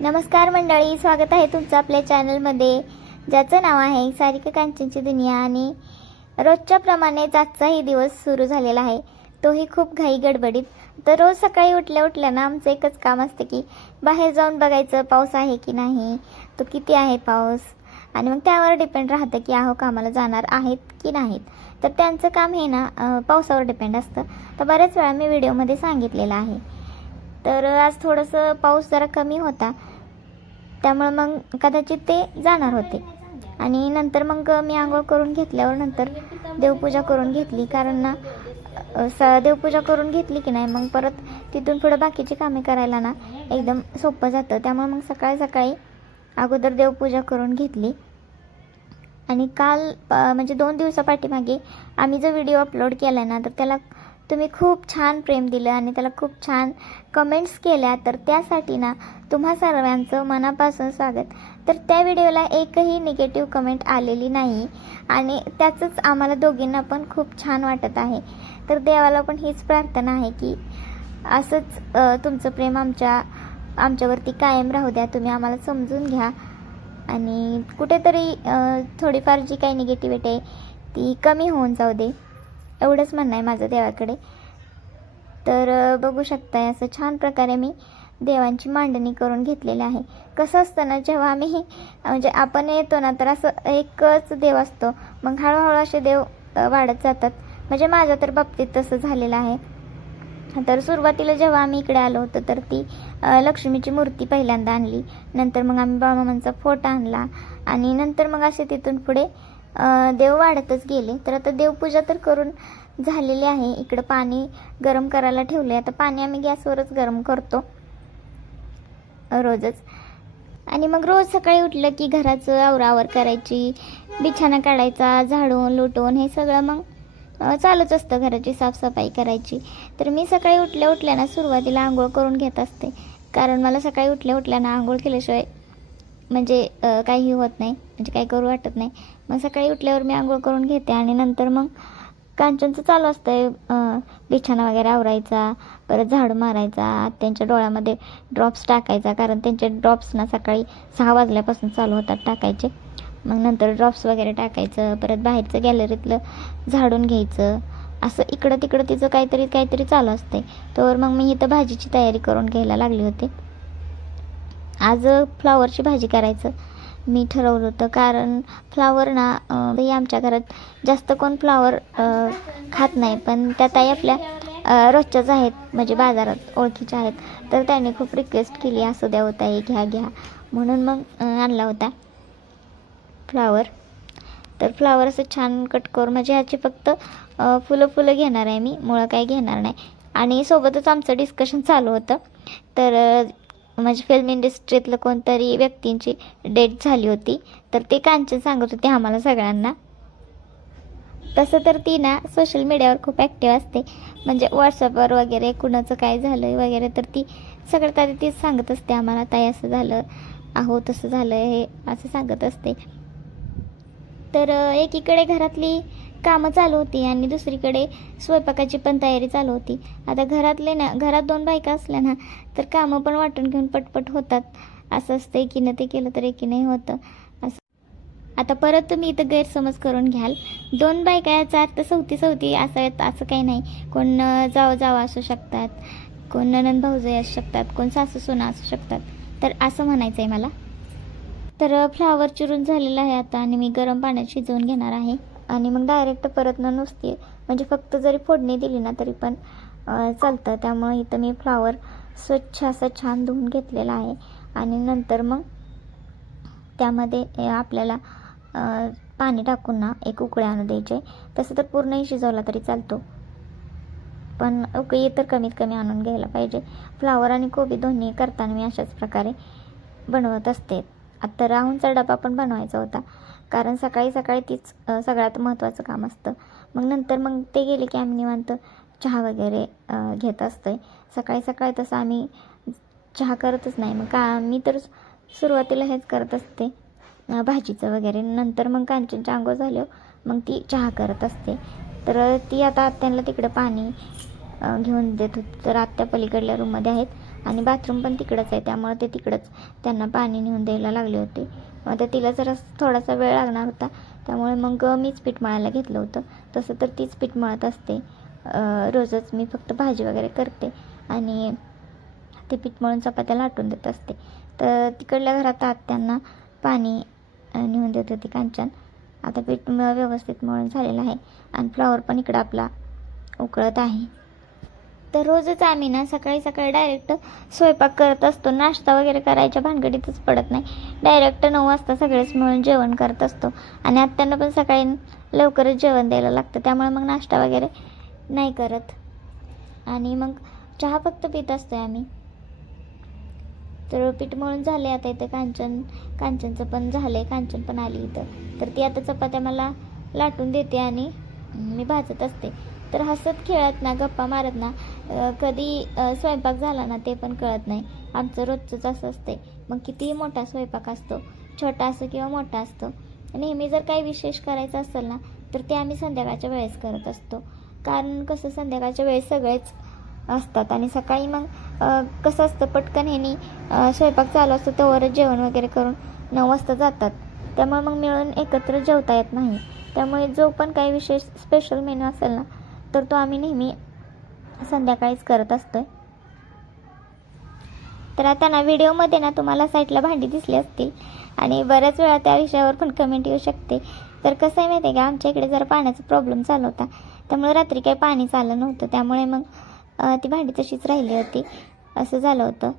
नमस्कार मंडळी, स्वागत आहे तुमचं आपल्या चॅनलमध्ये, ज्याचं नाव आहे सारिका कांचनची दुनिया. आणि रोजच्या प्रमाणेच आजचाही दिवस सुरू झालेला आहे, तोही खूप घाई गडबडीत. तर रोज सकाळी उठल्या ना आमचं एकच काम असतं की बाहेर जाऊन बघायचं पाऊस आहे की नाही, तो किती आहे पाऊस, आणि मग त्यावर डिपेंड राहतं की आहो कामाला जाणार आहेत की नाहीत. तर त्यांचं काम हे ना पावसावर डिपेंड असतं. तर बऱ्याच वेळा मी व्हिडिओमध्ये सांगितलेलं आहे. तर आज थोडंसं पाऊस जरा कमी होता, त्यामुळे मग कदाचित ते जाणार होते. आणि नंतर मग मी आंघोळ करून घेतल्यावर नंतर देवपूजा करून घेतली, कारण ना देवपूजा करून घेतली की नाही मग परत तिथून पुढं बाकीची कामे करायला ना एकदम सोपं जातं. त्यामुळे मग सकाळी सकाळी अगोदर देवपूजा करून घेतली. आणि काल म्हणजे 2 दिवसापाठीमागे आम्ही जो व्हिडिओ अपलोड केला ना, तर त्याला तुम्ही खूप छान प्रेम दिलं आणि त्याला खूप छान कमेंट्स केल्या, तर त्यासाठी ना तुम्हा सर्वांचं मनापासून स्वागत. तर त्या व्हिडिओला एकही निगेटिव्ह कमेंट आलेली नाही आणि त्याचंच आम्हाला दोघींना पण खूप छान वाटत आहे. तर देवाला पण हीच प्रार्थना आहे की असंच तुमचं प्रेम आमच्यावरती कायम राहू द्या. तुम्ही आम्हाला समजून घ्या आणि कुठेतरी थोडीफार जी काही निगेटिव्हिटी आहे ती कमी होऊन जाऊ दे, एवढंच म्हणणं आहे माझं देवाकडे. तर बघू शकताय असं छान प्रकारे मी देवांची मांडणी करून घेतलेली आहे. कसं असतं ना, जेव्हा आम्ही म्हणजे आपण येतो ना तर असं एकच देव असतो, मग हळूहळू असे देव वाढत जातात. म्हणजे माझ्या तर बाबतीत तसं झालेलं आहे. तर सुरुवातीला जेव्हा आम्ही इकडे आलो होतो तर ती लक्ष्मीची मूर्ती पहिल्यांदा आणली, नंतर मग आम्ही बाळमामांचा फोटो आणला आणि नंतर मग असे तिथून पुढे देव वाढतच गेले. तर आता देवपूजा तर करून झालेली आहे. इकडं पाणी गरम करायला ठेवले. आता पाणी आम्ही गॅसवरच गरम करतो रोजच. आणि मग रोज सकाळी उठलं की घराचं आवरावर करायची, बिछाना काढायचा, झाडून लुटून हे सगळं मग चालूच असतं, घराची साफसफाई करायची. तर मी सकाळी उठल्या ना सुरुवातीला आंघोळ करून घेत असते, कारण मला सकाळी उठल्या ना आंघोळ केल्याशिवाय म्हणजे काही होत नाही, म्हणजे काही करू वाटत नाही. मग सकाळी उठल्यावर मी आंघोळ करून घेते आणि नंतर मग कांचनचं चालू असतं बिछाना वगैरे आवरायचा, परत झाडू मारायचा, त्यांच्या डोळ्यामध्ये ड्रॉप्स टाकायचा, कारण त्यांचे ड्रॉप्स ना सकाळी 6 वाजल्यापासून चालू होतात टाकायचे. मग नंतर ड्रॉप्स वगैरे टाकायचं, परत बाहेरचं गॅलरीतलं झाडून घ्यायचं, असं इकडं तिकडं तिचं काहीतरी चालू असते. तर मग मी इथं भाजीची तयारी करून घ्यायला लागली होते. आज फ्लावरची भाजी करायचं मी ठरवलं होतं, कारण फ्लावर ना आमच्या घरात जास्त कोण फ्लावर खात नाही, पण त्या ताई आपल्या रोजच्याच आहेत, म्हणजे बाजारात ओळखीच्या आहेत. तर त्यांनी खूप रिक्वेस्ट केली, असं द्या होता हे घ्या, म्हणून मग आणला होता फ्लावर. तर फ्लावर असं छान कट करून, म्हणजे ह्याची फक्त फुलं घेणार आहे मी, मुळं काही घेणार नाही. आणि सोबतच आमचं डिस्कशन चालू होतं. तर म्हणजे फिल्म इंडस्ट्रीतलं कोणतरी व्यक्तींची डेट झाली होती, तर ते कांचन सांगत होते आम्हाला सगळ्यांना. तसं तर ती ना सोशल मीडियावर खूप ॲक्टिव्ह असते, म्हणजे व्हॉट्सअपवर वगैरे कुणाचं काय झालं वगैरे, तर ती सगळ्यात आधी तीच सांगत असते आम्हाला, ताई असं झालं, अहो तसं झालं, हे असं सांगत असते. तर एकीकडे घरातली कामं चालू होती आणि दुसरीकडे स्वयंपाकाची पण तयारी चालू होती. आता घरात 2 बायका असल्या ना तर कामं पण वाटून घेऊन पटपट होतात. असं असतं, एकीनं ते केलं तर एकीनंही होतं असं. आता परत तुम्ही इथं गैरसमज करून घ्याल, 2 बायका याचा अर्थ सवती असाव्यात असं काही नाही. कोण जावा असू शकतात, कोण नणंद भाऊजाई असू शकतात, कोण सासू सुना असू शकतात. तर असं म्हणायचं आहे मला. तर फ्लावर चिरून झालेला आहे आता, आणि मी गरम पाण्यात शिजवून घेणार आहे. आणि मग डायरेक्ट परत नुसती म्हणजे फक्त जरी फोडणी दिली ना तरी पण चालतं. त्यामुळे इथं मी फ्लावर स्वच्छ असं छान धुवून घेतलेला आहे. आणि नंतर मग त्यामध्ये आपल्याला पाणी टाकून ना एक उकळी आणू द्यायचे. तसं तर पूर्णही शिजवला तरी चालतो, पण उकळी तर कमीत कमी आणून घ्यायला पाहिजे. फ्लावर आणि कोबी दोन्ही करताना मी अशाच प्रकारे बनवत असते. आता राहूनचा डबा पण बनवायचा होता, कारण सकाळी तीच सगळ्यात महत्त्वाचं काम असतं. मग नंतर मग ते गेले की आम्ही निवांत चहा वगैरे घेत असते. सकाळी तसं आम्ही चहा करतच नाही. मग मी तर सुरुवातीला हेच करत असते, भाजीचं वगैरे. नंतर मग कांचनच्या अंघोळ झाल्यावर मग ती चहा करत असते. तर ती आता आत्यांना तिकडं पाणी घेऊन देत होती. तर आत्या पलीकडल्या रूममध्ये आहेत, आणि बाथरूम पण तिकडंच आहे, त्यामुळे ते तिकडंच त्यांना पाणी नेऊन द्यायला लागले होते. आता तिला जरा थोडासा वेळ लागणार होता, त्यामुळे मग मीच पीठ मळायला घेतलं होतं. तसं तर तीच पीठ मळत असते रोजच, मी फक्त भाजी वगैरे करते आणि ते पीठ मळून चपात्या लाटून देत असते. तर तिकडल्या घरात त्यांना पाणी नेऊन देत होती कांचन. आता पीठ व्यवस्थित मळून झालेलं आहे आणि फ्लॉवर पण इकडं आपला उकळत आहे. तर रोजच आम्ही ना सकाळी सकाळी डायरेक्ट स्वयंपाक करत असतो, नाश्ता वगैरे करायच्या भानगडीतच पडत नाही. डायरेक्ट 9 वाजता सगळेच मिळून जेवण करत असतो आणि आत्यांना पण सकाळी लवकरच जेवण द्यायला लागतं, त्यामुळे मग नाश्ता वगैरे नाही करत आणि मग चहा फक्त पित असतो आम्ही. तर पीठ मळून झाले आता इथं कांचनचं पण झालं आहे, कांचन पण आली इथं. तर ती आता चपात्या मला लाटून देते आणि मी भाजत असते. तर हसत खेळत ना, गप्पा मारत ना कधी स्वयंपाक झाला ना ते पण कळत नाही. आमचं रोजचंच असं असते. मग कितीही मोठा स्वयंपाक असतो, छोटा असो किंवा मोठा असतो, नेहमी जर काही विशेष करायचं असेल ना तर ते आम्ही संध्याकाळच्या वेळेस करत असतो. कारण कसं संध्याकाळच्या वेळेस सगळेच असतात आणि सकाळी मग कसं असतं पटकन ह्यानी स्वयंपाक चालू असतो तोवरच जेवण वगैरे करून 9 वाजता जातात, त्यामुळे मग मिळून एकत्र जेवता येत नाही. त्यामुळे जो पण काही विशेष स्पेशल मेनू असेल ना तर तो आम्ही नेहमी संध्याकाळीच करत असतोय. तर आता ना व्हिडिओमध्ये ना तुम्हाला साईडला भांडी दिसली असतील आणि बऱ्याच वेळा त्या विषयावर पण कमेंट येऊ शकते. तर कसं आहे माहिती आहे का, आमच्या इकडे जरा पाण्याचा प्रॉब्लेम चालू होता, त्यामुळे रात्री काही पाणी चाललं नव्हतं, त्यामुळे मग ती भांडी तशीच राहिली होती, असं झालं होतं.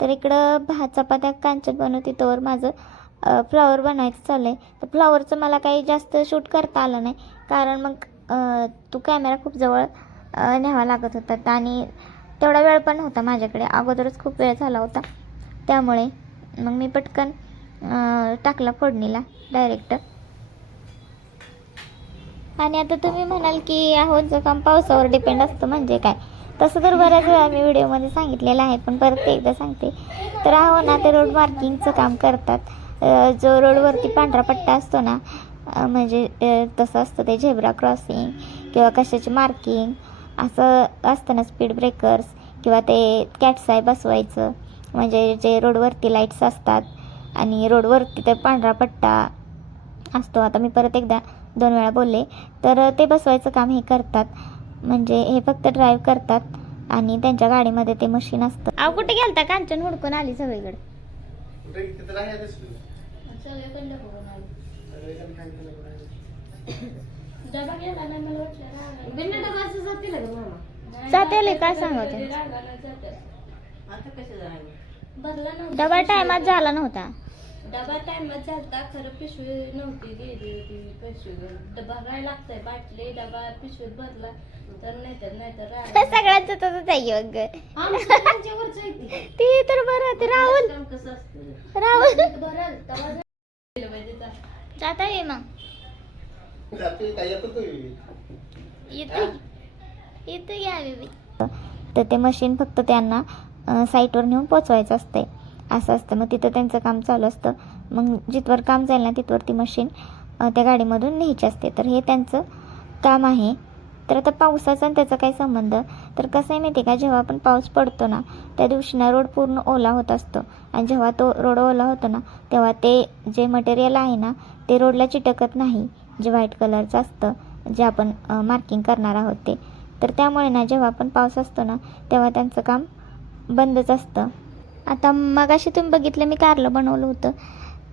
तर इकडं चपात्या कांचन बनवते तोवर माझं फ्लॉवर बनवायचं चालू आहे. तर फ्लॉवरचं मला काही जास्त शूट करता आलं नाही, कारण मग तो कॅमेरा खूप जवळ न्यावा लागत होता आणि तेवढा वेळ पण नव्हता माझ्याकडे, अगोदरच खूप वेळ झाला होता, त्यामुळे मग मी पटकन टाकला फोडणीला डायरेक्ट. आणि आता तुम्ही म्हणाल की आहोचं काम पावसावर डिपेंड असतं म्हणजे काय, तसं तर बऱ्याच वेळा मी व्हिडिओमध्ये सांगितलेलं आहे, पण परत एकदा सांगते. तर आहो ना ते रोड मार्किंगचं काम करतात. जो रोडवरती पांढरा पट्टा असतो ना, म्हणजे तसं असतं ते झेब्रा क्रॉसिंग किंवा कशाची मार्किंग असं असतं ना, स्पीड ब्रेकर्स किंवा ते कॅट्स आय बसवायचं, म्हणजे जे रोडवरती लाईट्स असतात आणि रोडवरती ते पांढरा पट्टा असतो. आता मी परत एकदा 2 वेळा बोलले. तर ते बसवायचं काम हे करतात, म्हणजे हे फक्त ड्राईव्ह करतात आणि त्यांच्या गाडीमध्ये ते मशीन असतं. अहो कुठे गेलता, कांचन हुडकून आली सगळीकडे. जाते काय सांगते, डबा टायमात झाला नव्हता. डबा टाइमात झालता, खरं पिशवी नव्हती, गेली होती पिशवी घेऊन. डबा भरायला लागतंय, बाटली डबा पिशवीत भरला तर नाहीतर सगळ्यांचं तसंच आहे बघ. ती तर बरं, ते राहुल जाता ये मग येतो या बेबी. तर ते मशीन फक्त त्यांना साईटवर नेऊन पोचवायचं असते, असं असतं. मग तिथं त्यांचं काम चालू असतं, मग जिथवर काम जाईल ना तिथवर ती मशीन त्या गाडीमधून न्यायची असते. तर हे त्यांचं काम आहे. तर आता पावसाचा आणि त्याचा काही संबंध, तर कसं आहे माहिती आहे का, जेव्हा आपण पाऊस पडतो ना त्या दिवशी ना रोड पूर्ण ओला होत असतो आणि जेव्हा तो रोड ओला होतो ना तेव्हा ते जे मटेरियल आहे ना ते रोडला चिटकत नाही, जे व्हाईट कलरचं असतं जे आपण मार्किंग करणार आहोत ते. तर त्यामुळे ना जेव्हा आपण पाऊस असतो ना तेव्हा त्यांचं काम बंदच असतं. आता मगाशी तुम्ही बघितलं मी कारलं बनवलं होतं,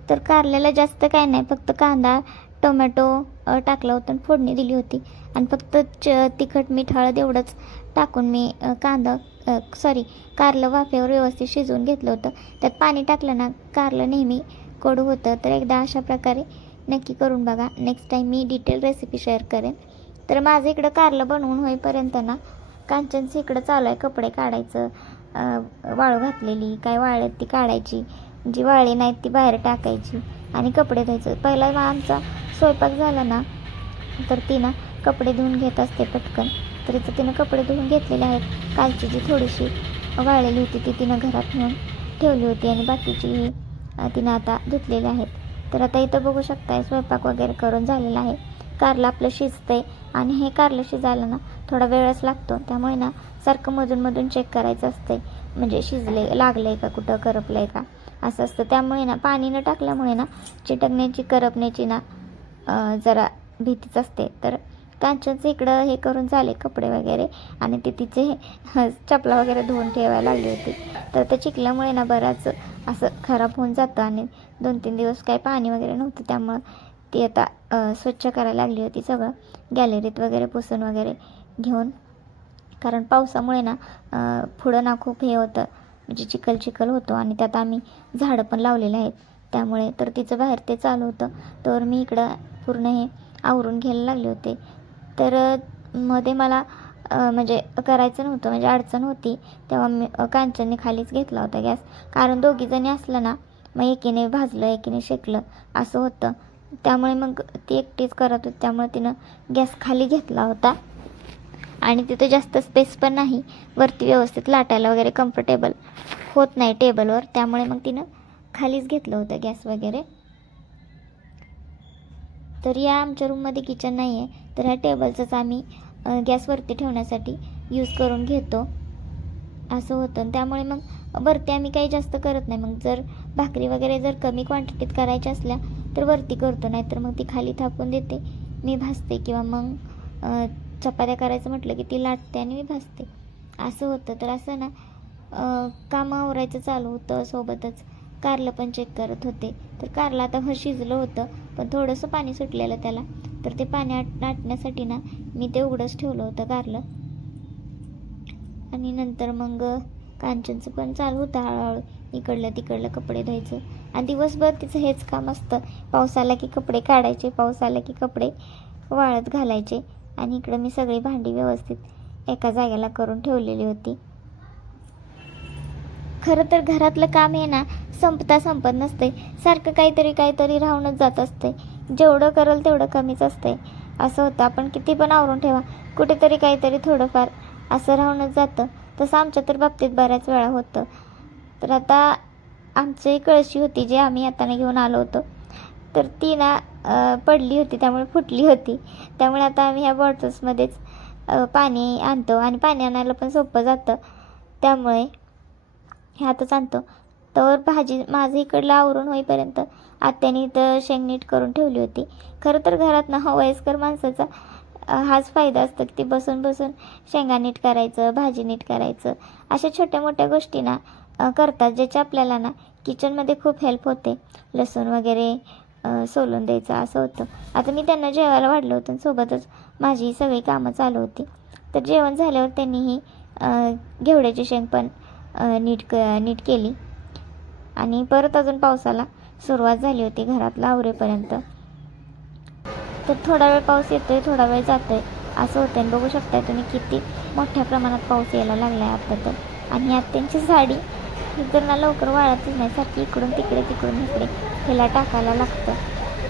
तर कारल्याला जास्त काय नाही, फक्त कांदा टोमॅटो टाकलं होतं आणि फोडणी दिली होती आणि फक्त तिखट मीठ हळद एवढंच टाकून मी कारलं वाफेवर व्यवस्थित शिजवून घेतलं होतं. त्यात पाणी टाकलं ना कारलं नेहमी कडू होतं. तर एकदा अशा प्रकारे नक्की करून बघा, नेक्स्ट टाईम मी डिटेल रेसिपी शेअर करेन. तर माझं इकडं कारलं बनवून होईपर्यंत ना कांचनचं इकडं चालू आहे कपडे काढायचं, वाळू घातलेली काय वाळत ती काढायची, जी वाळली नाहीत ती बाहेर टाकायची आणि कपडे धुवायचं. पहिला आमचा स्वयंपाक झाला ना तर ती ना कपडे धुवून घेत असते पटकन. तर इथं तिनं कपडे धुवून घेतलेले आहेत. कालची जी थोडीशी वाळलेली होती ती तिनं घरात नेऊन ठेवली होती आणि बाकीची तिनं आता धुतलेली आहेत. तर आता इथं बघू शकताय स्वयंपाक वगैरे करून झालेला आहे. कारलं आपलं शिजतंय आणि हे कारलं शिजायला ना थोडा वेळच लागतो, त्यामुळे ना सारखं मधून चेक करायचं असतंय. म्हणजे शिजले लागलं का, कुठं करपलं आहे का, असं असतं. त्यामुळे ना पाणी न टाकल्यामुळे ना चिटकण्याची करपण्याची ना जरा भीतीच असते. तर कांचनचं इकडं हे करून झाले कपडे वगैरे, आणि ते तिचे चपला वगैरे धुवून ठेवायला लागली होती. तर ते चिखल्यामुळे ना बराच असं खराब होऊन जातं, आणि 2-3 दिवस काही पाणी वगैरे नव्हतं, त्यामुळं ती आता स्वच्छ करायला लागली होती सगळं, गॅलरीत वगैरे पुसून वगैरे घेऊन. कारण पावसामुळे ना पुढं ना खूप हे होतं, म्हणजे चिखल होतो, आणि त्यात आम्ही झाडं पण लावलेले आहेत, त्यामुळे तर तिचं बाहेर ते चालू होतं. तर मी इकडं पूर्ण हे आवरून घ्यायला लागले होते. तर मध्ये मला म्हणजे करायचं नव्हतं, म्हणजे अडचण होती, तेव्हा मी कांचनने खालीच घेतला होता गॅस. कारण दोघीजणी असलं ना मग एकीने भाजलं एकीने शेकलं असं होतं. त्यामुळे मग ती एकटीच करत होती, त्यामुळे तिनं गॅस खाली घेतला होता. आणि तिथं जास्त स्पेस पण नाही वरती व्यवस्थित लाटायला वगैरे कम्फर्टेबल होत नाही टेबलवर, त्यामुळे मग तिनं खालीच घेतलं होतं गॅस वगैरे. तर या आमच्या रूममध्ये किचन नाही आहे, तर ह्या टेबलचंच आम्ही गॅसवरती ठेवण्यासाठी यूज करून घेतो, असं होतं. त्यामुळे मग वरती आम्ही काही जास्त करत नाही. मग जर भाकरी वगैरे जर कमी क्वांटिटीत करायच्या असल्या तर वरती करतो, नाहीतर मग ती खाली थापून देते, मी भाजते, किंवा मग चपात्या करायचं म्हटलं की ती लाटते आणि मी भाजते, असं होतं. तर असं ना कामं आवरायचं चालू होतं, सोबतच कारलं पण चेक करत होते. तर कारलं आता शिजलं होतं, पण थोडंसं पाणी सुटलेलं त्याला, तर ते पाणी आटण्यासाठी ना मी ते उघडंच ठेवलं होतं कारलं. आणि नंतर मग कांचनचं पण चालू होतं हळूहळू इकडलं तिकडलं कपडे धुवायचं, आणि दिवसभर तिचं हेच काम असतं, पाऊस आला की कपडे काढायचे, पाऊस आला की कपडे वाळत घालायचे. आणि इकडं मी सगळी भांडी व्यवस्थित एका जागेला करून ठेवलेली होती. खरं तर घरातलं काम हे ना संपत नसते, सारखं काहीतरी राहूनच जात असते, जेवढं करेल तेवढं कमीच असते, असं होतं. आपण किती पण आवरून ठेवा, कुठेतरी काहीतरी थोडंफार असं राहूनच जातं. तसं आमच्या तर बाबतीत बऱ्याच वेळा होतं. तर आता आमची कळशी होती जी आम्ही हाताने घेऊन आलो होतो, तर ती ना पडली होती, त्यामुळे फुटली होती. त्यामुळे आता आम्ही ह्या बॉटल्समध्येच पाणी आणतो, आणि पाणी आणायला पण सोपं जातं, त्यामुळे ह्यातच आणतो. तर भाजी माझं इकडलं आवरून होईपर्यंत आत्याने इथं शेंग नीट करून ठेवली होती. खरं तर घरात ना वयस्कर माणसाचा हाच फायदा असतो की ती बसून बसून शेंगा नीट करायचं, भाजी नीट करायचं, अशा छोट्या मोठ्या गोष्टी ना करतात, ज्याच्या आपल्याला ना किचनमध्ये खूप हेल्प होते. लसूण वगैरे सोलून द्यायचं असं होतं. आता मी त्यांना जेवायला वाढलं होतं, सोबतच माझी सगळी कामं चालू होती. तर जेवण झाल्यावर त्यांनी ही घेवड्याची शेंग पण नीट केली, आणि परत अजून पावसाला सुरुवात झाली होती घरातला आवरेपर्यंत. तर थोडा वेळ पाऊस येतोय, थोडा वेळ जातोय, असं होतं. आणि बघू शकताय तुम्ही किती मोठ्या प्रमाणात पाऊस यायला लागला आहे आता तर. आणि आत्यांची साडी ही तर ना लवकर वाळतच नाही, सारखी इकडून तिकडे तिकडून इकडे हिला टाकायला लागतं,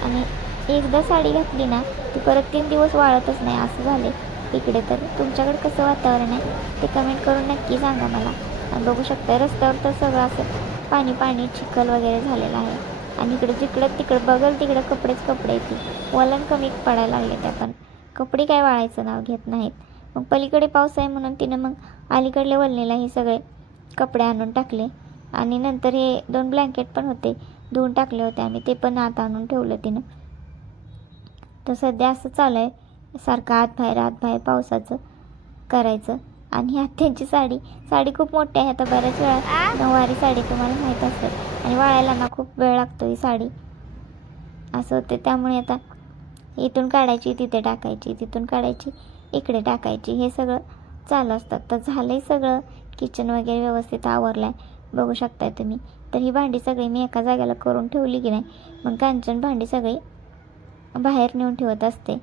आणि एकदा साडी घातली ना ती परत 3 दिवस वाळतच नाही, असं झाले इकडे. तर तुमच्याकडे कसं वातावरण आहे ते कमेंट करून नक्की सांगा मला. आणि बघू शकता रस्त्यावर तर सगळं असं पाणी चिखल वगैरे झालेलं आहे, आणि इकडे जिकडं तिकडं बघल तिकडं कपडेच कपडे येतील, वलन कमी पडायला लागले त्या, पण कपडे काय वाळायचं नाव घेत नाहीत. मग पलीकडे पाऊस आहे म्हणून तिनं मग अलीकडले वळलेला हे सगळे कपडे आणून टाकले, आणि नंतर हे 2 ब्लँकेट पण होते, धुवून टाकले होते आम्ही, ते पण आत आणून ठेवलं तिनं. तर सध्या असं चालू आहे सारखं आत बाहेर पावसाचं करायचं. आणि ह्यात त्यांची साडी खूप मोठी आहे, आता बऱ्याच वेळा नऊवारी साडी तुम्हाला माहीत असेल, आणि वाळायला ना खूप वेळ लागतो ही साडी, असं होते. त्यामुळे आता इथून काढायची तिथे टाकायची, तिथून काढायची इकडे टाकायची, हे सगळं चालू असतात. तर झालं आहे सगळं, किचन वगैरे व्यवस्थित आवरलं आहे, बघू शकताय तुम्ही. तर ही भांडी सगळी मी एका जागेला करून ठेवली की नाही, मग कांचन भांडी सगळी बाहेर नेऊन ठेवत असते,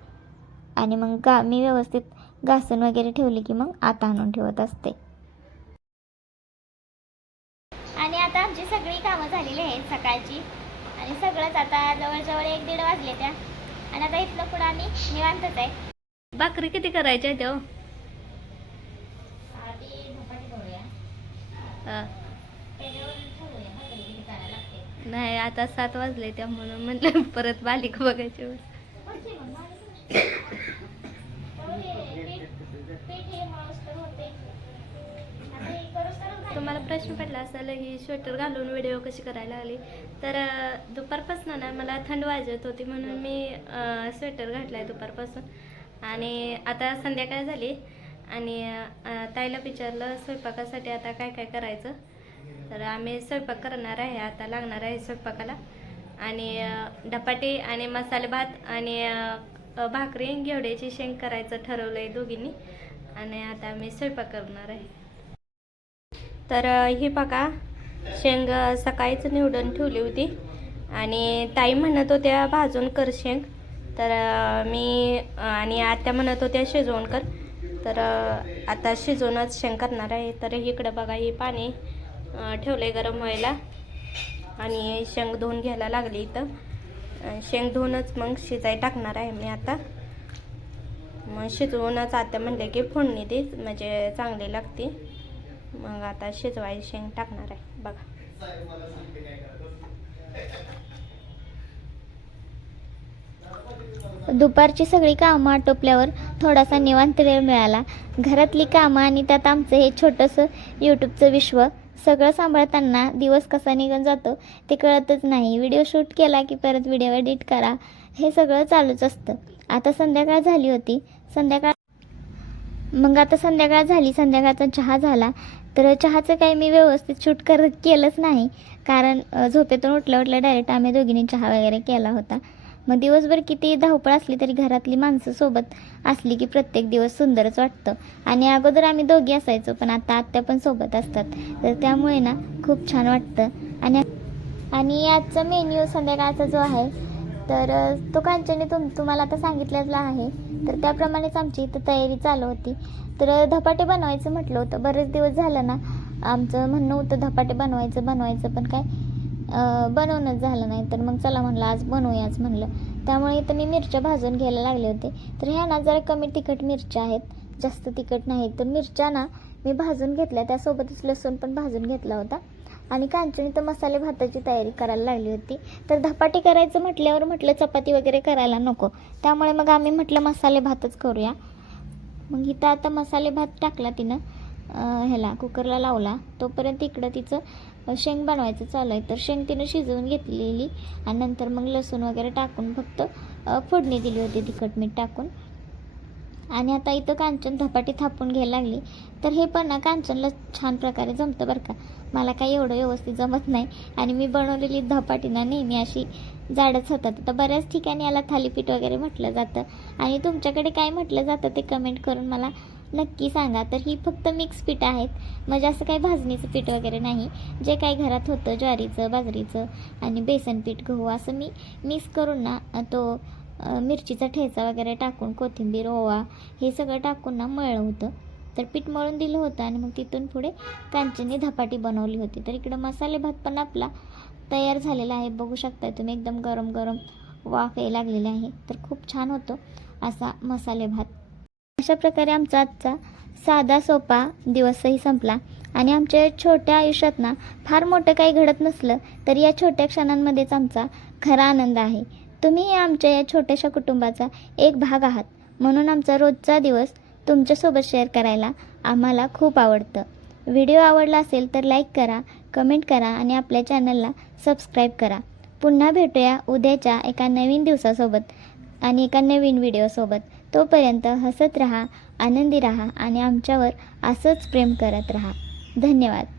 आणि मग मी व्यवस्थित घासून वगैरे ठेवली की मग आता आणून ठेवत असते. आणि आता आमची सगळी कामं झालेली आहेत सकाळची, आणि सगळंच आता जवळजवळ 1-1:30 वाजले त्या, आणि आता इथलं पुढं आम्ही निवांतच आहे. भाकरी किती करायच्या तेव्हा? आधी धपाटे करूया, हा. त्याच्यावर ठरवूया भाकरी किती करायला लागते. नाही आता 7 वाजले त्या, म्हणून म्हटलं परत बालिक बघायची. होते मग पीठ हे माणूस तर होते, आता हे करूच तर तुम्हाला प्रश्न पडला असेल ही स्वेटर घालून व्हिडिओ कशी करायला लागली, तर दुपारपासून ना मला थंड वाजत होती म्हणून मी स्वेटर घातला आहे दुपारपासून. आणि आता संध्याकाळ झाली आणि ताईला विचारलं स्वयंपाकासाठी आता काय काय करायचं. तर आम्ही स्वयंपाक करणार आहे, आता लागणार आहे स्वयंपाकाला. आणि धपाटे आणि मसाले भात आणि भाकरी घेवड्याची शेंग करायचं ठरवलं आहे दोघींनी. आणि आता आम्ही स्वयंपाक करणार आहे. तर ही बघा शेंग सकाळीच निवडून ठेवली होती आणि ताई म्हणत होत्या भाजून कर शेंग, तर मी आणि आत्या म्हणत होत्या शिजवून कर. तर आता शिजवूनच शेंग करणार आहे. तर इकडं बघा ही पाणी ठेवले गरम व्हायला आणि शेंग धुवून घ्यायला लागली इथं. शेंग धुवूनच मग शिजाय टाकणार आहे मी आता. मग शिजवूनच आत्या म्हणले की फोडणी दे म्हणजे चांगली लागते. मग आता शिजवायची शेंग टाकणार आहे बघा. दुपारची सगळी कामं आटोपल्यावर थोडासा निवांत वेळ मिळाला. घरातली कामं आणि त्यात आमचं हे छोटंसं यूट्यूबचं विश्व सगळं सांभाळताना दिवस कसा निघून जातो ते कळतच नाही. व्हिडिओ शूट केला की परत व्हिडिओ एडिट करा, हे सगळं चालूच असतं. आता संध्याकाळ झाली होती. संध्याकाळ झाली, संध्याकाळचा चहा झाला. तर चहाचं काही मी व्यवस्थित शूट केलंच नाही, कारण झोपेतून उठल्या डायरेक्ट आम्ही दोघींनी चहा वगैरे केला होता. मग दिवसभर किती धावपळ असली तरी घरातली माणसं सोबत असली की प्रत्येक दिवस सुंदरच वाटतं. आणि अगोदर आम्ही दोघी असायचो, पण आता आत्या पण सोबत असतात, तर त्यामुळे ना खूप छान वाटतं. आणि आजचा मेन्यू संध्याकाळचा जो आहे तर तो कांचनने तुम्हाला आता सांगितलेला आहे. तर त्याप्रमाणेच आमची इथं तयारी चालू होती. तर धपाटे बनवायचं म्हटलं होतं. बरेच दिवस झालं ना आमचं म्हणणं होतं धपाटे बनवायचं पण काय बनवणंच झालं नाही. तर मग चला म्हणलं आज बनवूयाच म्हणलं. त्यामुळे इथं मी मिरच्या भाजून घ्यायला लागले होते. तर ह्या ना जरा कमी तिखट मिरच्या आहेत, जास्त तिखट नाहीत. तर मिरच्या ना मी भाजून घेतल्या, त्यासोबतच लसूण पण भाजून घेतला होता. आणि कांचनी तर मसाले भाताची तयारी करायला लागली होती. तर धपाटे करायचं म्हटलं चपाती वगैरे करायला नको, त्यामुळे मग आम्ही म्हटलं मसाले भातच करूया. मग इथं आता मसाले भात टाकला तिनं ह्याला कुकरला लावला. तोपर्यंत इकडं तिचं शेंग बनवायचं चालू आहे. तर शेंग तिनं शिजवून घेतलेली आणि नंतर मग लसूण वगैरे टाकून फक्त फोडणी दिली होती तिखट मीठ टाकून. आणि आता इथं कांचन धपाटी थापून घ्यायला लागली. तर हे पण ना कांचनला छान प्रकारे जमतं बरं का. मला काही एवढं व्यवस्थित जमत नाही आणि मी बनवलेली धपाटी ना नेहमी अशी जाडच होतात. तर बऱ्याच ठिकाणी याला थालीपीठ वगैरे म्हटलं जातं. आणि तुमच्याकडे काय म्हटलं जातं ते कमेंट करून मला नक्की सांगा. तर ही फक्त मिक्स पीठ आहेत, म्हणजे असं काही भाजणीचं पीठ वगैरे नाही. जे काही घरात होतं ज्वारीचं, बाजरीचं आणि बेसन पीठ, गहू असं मी मिक्स करून ना तो मिरचीचा ठेचा वगैरे टाकून कोथिंबीर, ओवा हे सगळं टाकून ना मळलं होतं. तर पीठ मळून दिलं होतं आणि मग तिथून पुढे कांचनने धपाटी बनवली होती. तर इकडं मसाले भात पण आपला तयार झालेला आहे, बघू शकता तुम्ही. एकदम गरम गरम वाफ यायला लागलेली आहे. तर खूप छान होतो असा मसाले भात. अशा प्रकारे आमचा आजचा साधा सोपा दिवसही संपला. आणि आमच्या छोट्या आयुष्यात ना फार मोठं काही घडत नसलं तरी या छोट्या क्षणांमध्येच आमचा खरा आनंद आहे. तुम्ही आमच्या या छोट्याशा कुटुंबाचा एक भाग आहात, म्हणून आमचा रोजचा दिवस तुमच्यासोबत शेअर करायला आम्हाला खूप आवडतं. व्हिडिओ आवडला असेल तर लाईक करा, कमेंट करा आणि आपल्या चॅनलला सबस्क्राईब करा. पुन्हा भेटूया उद्याच्या एका नवीन दिवसासोबत आणि एका नवीन व्हिडिओसोबत. तोपर्यंत हसत राहा, आनंदी राहा आणि आमच्यावर असंच प्रेम करत राहा. धन्यवाद.